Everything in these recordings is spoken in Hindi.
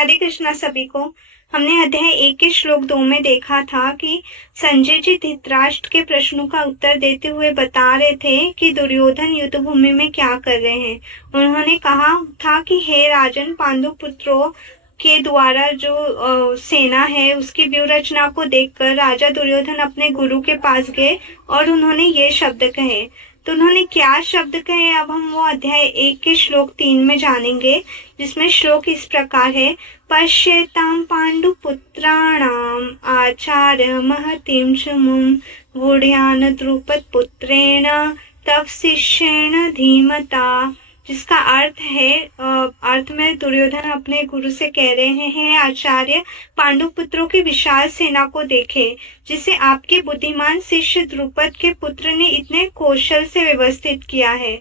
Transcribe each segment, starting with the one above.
हरे कृष्णा सभी को। हमने अध्याय 1 के श्लोक 2 में देखा था कि संजय जी धृतराष्ट्र के प्रश्नों का उत्तर देते हुए बता रहे थे कि दुर्योधन युद्ध भूमि में क्या कर रहे हैं। उन्होंने कहा था कि हे राजन, पांडु पुत्रों के द्वारा जो सेना है उसकी व्यूह रचना को देखकर राजा दुर्योधन अपने गुरु के पास गए और उन्होंने ये शब्द कहे। तो उन्होंने क्या शब्द कहे, अब हम वो अध्याय 1 के श्लोक 3 में जानेंगे, जिसमें श्लोक इस प्रकार है। पश्येतां पाण्डुपुत्राणाम् आचार्य महतीं च मुं वुड्यान द्रुपद पुत्रेण तव शिष्येण धीमता। जिसका अर्थ है, अर्थ में दुर्योधन अपने गुरु से कह रहे हैं, आचार्य, पांडु पुत्रों की विशाल सेना को देखे जिसे आपके बुद्धिमान शिष्य द्रुपद के पुत्र ने इतने कौशल से व्यवस्थित किया है।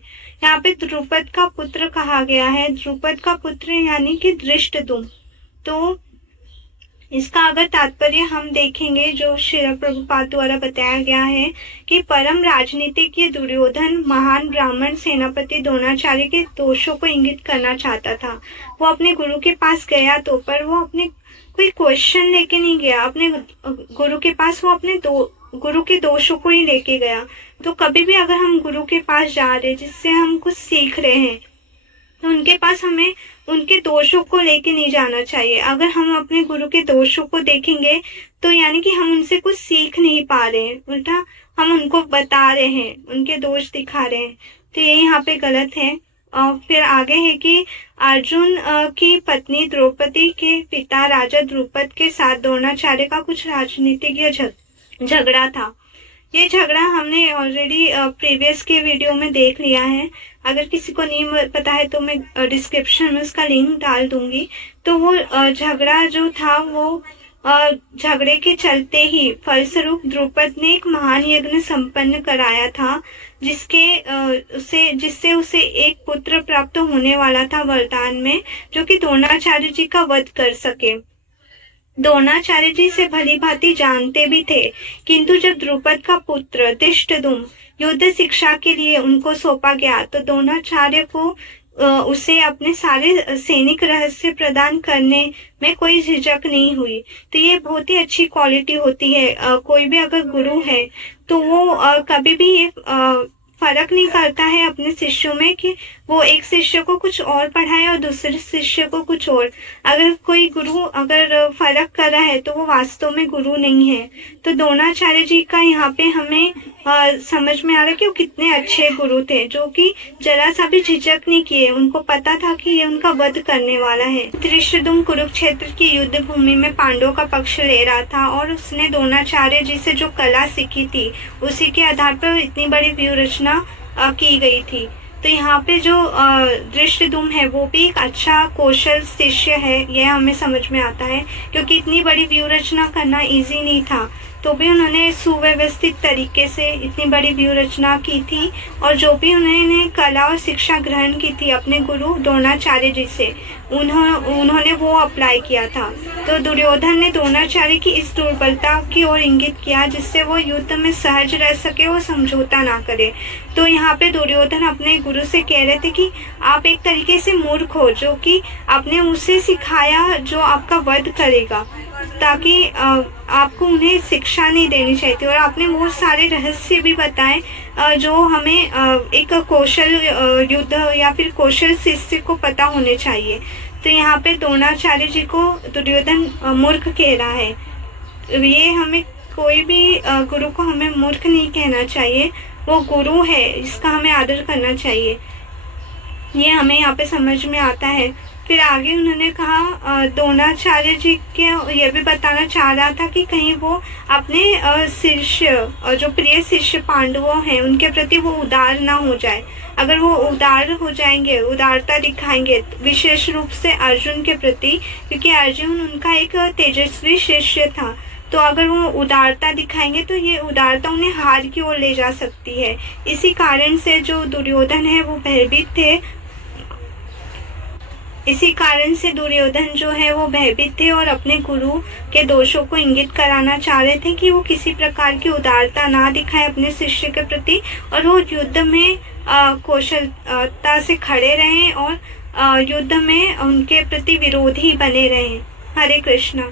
यहाँ पे द्रुपद का पुत्र कहा गया है। द्रुपद का पुत्र यानी कि धृष्टद्युम्न। तो इसका अगर तात्पर्य हम देखेंगे जो श्रील प्रभुपाद द्वारा बताया गया है कि परम राजनीतिज्ञ दुर्योधन महान ब्राह्मण सेनापति द्रोणाचार्य के दोषों को इंगित करना चाहता था। वो अपने गुरु के पास गया तो, पर वो अपने कोई क्वेश्चन लेके नहीं गया अपने गुरु के पास, वो अपने गुरु के दोषों को ही लेके गया। तो कभी भी अगर हम गुरु के पास जा रहे हैं जिससे हम कुछ सीख रहे हैं, तो उनके पास हमें उनके दोषों को लेके नहीं जाना चाहिए। अगर हम अपने गुरु के दोषों को देखेंगे तो यानी कि हम उनसे कुछ सीख नहीं पा रहे हैं, उल्टा हम उनको बता रहे हैं, उनके दोष दिखा रहे हैं। तो ये यहाँ पे गलत है। और फिर आगे है कि अर्जुन की पत्नी द्रौपदी के पिता राजा द्रुपद के साथ द्रोणाचार्य का कुछ राजनीतिक झगड़ा था। ये झगड़ा हमने ऑलरेडी प्रीवियस के वीडियो में देख लिया है। अगर किसी को नहीं पता है तो मैं डिस्क्रिप्शन में उसका लिंक डाल दूंगी। तो वो झगड़ा जो था वो झगड़े के चलते ही फलस्वरूप द्रुपद ने एक महान यज्ञ संपन्न कराया था जिससे उसे एक पुत्र प्राप्त होने वाला था वरदान में, जो कि द्रोणाचार्य जी का वध कर सके। द्रोणाचार्य जी से भली भांति जानते भी थे, किंतु जब द्रुपद का पुत्र धृष्टद्युम्न युद्ध शिक्षा के लिए उनको सौंपा गया तो द्रोणाचार्य को उसे अपने सारे सैनिक रहस्य प्रदान करने में कोई झिझक नहीं हुई। तो ये बहुत ही अच्छी क्वालिटी होती है। कोई भी अगर गुरु है तो वो कभी भी ये फर्क नहीं करता है अपने शिष्यों में कि वो एक शिष्य को कुछ और पढ़ाए और दूसरे शिष्य को कुछ और। अगर कोई गुरु अगर फर्क कर रहा है तो वो वास्तव में गुरु नहीं है। तो द्रोणाचार्य जी का यहाँ पे हमें समझ में आ रहा है कि वो कितने अच्छे गुरु थे, जो कि जरा सा भी झिझक नहीं किए। उनको पता था कि ये उनका वध करने वाला है। धृष्टद्युम्न कुरुक्षेत्र की युद्ध भूमि में पांडवों का पक्ष ले रहा था और उसने द्रोणाचार्य जी से जो कला सीखी थी उसी के आधार पर इतनी बड़ी व्यूह रचना की गई थी। तो यहाँ पे जो धृष्टद्युम्न है वो भी एक अच्छा कौशल शिष्य है, यह हमें समझ में आता है, क्योंकि इतनी बड़ी व्यूह रचना करना इजी नहीं था। तो भी उन्होंने सुव्यवस्थित तरीके से इतनी बड़ी व्यूह रचना की थी और जो भी उन्होंने कला और शिक्षा ग्रहण की थी अपने गुरु द्रोणाचार्य जी से, उन्होंने वो अप्लाई किया था। तो दुर्योधन ने द्रोणाचार्य की इस दुर्बलता की ओर इंगित किया जिससे वो युद्ध में सहज रह सके, वो समझौता ना करे। तो यहाँ पे दुर्योधन अपने गुरु से कह रहे थे कि आप एक तरीके से मूर्ख हो, जो कि आपने उसे सिखाया जो आपका वध करेगा, ताकि आपको उन्हें शिक्षा नहीं देनी चाहिए थी। और आपने बहुत सारे रहस्य भी बताए जो हमें एक कौशल युद्ध या फिर कौशल शिष्य को पता होने चाहिए। तो यहाँ पे द्रोणाचार्य जी को दुर्योधन मूर्ख कह रहा है। ये हमें कोई भी गुरु को हमें मूर्ख नहीं कहना चाहिए, वो गुरु है, इसका हमें आदर करना चाहिए। ये हमें यहाँ पे समझ में आता है। फिर आगे उन्होंने कहा, द्रोणाचार्य जी के ये भी बताना चाह रहा था कि कहीं वो अपने शिष्य जो प्रिय शिष्य पांडवों हैं उनके प्रति वो उदार ना हो जाए। अगर वो उदार हो जाएंगे, उदारता दिखाएंगे, विशेष रूप से अर्जुन के प्रति, क्योंकि अर्जुन उनका एक तेजस्वी शिष्य था, तो अगर वो उदारता दिखाएंगे तो ये उदारता उन्हें हार की ओर ले जा सकती है। इसी कारण से जो दुर्योधन है वो भयभीत थे। इसी कारण से दुर्योधन जो है वो भयभीत थे और अपने गुरु के दोषों को इंगित कराना चाह रहे थे कि वो किसी प्रकार की उदारता ना दिखाए अपने शिष्य के प्रति और वो युद्ध में कौशलता से खड़े रहें और युद्ध में उनके प्रति विरोधी बने रहे। हरे कृष्णा।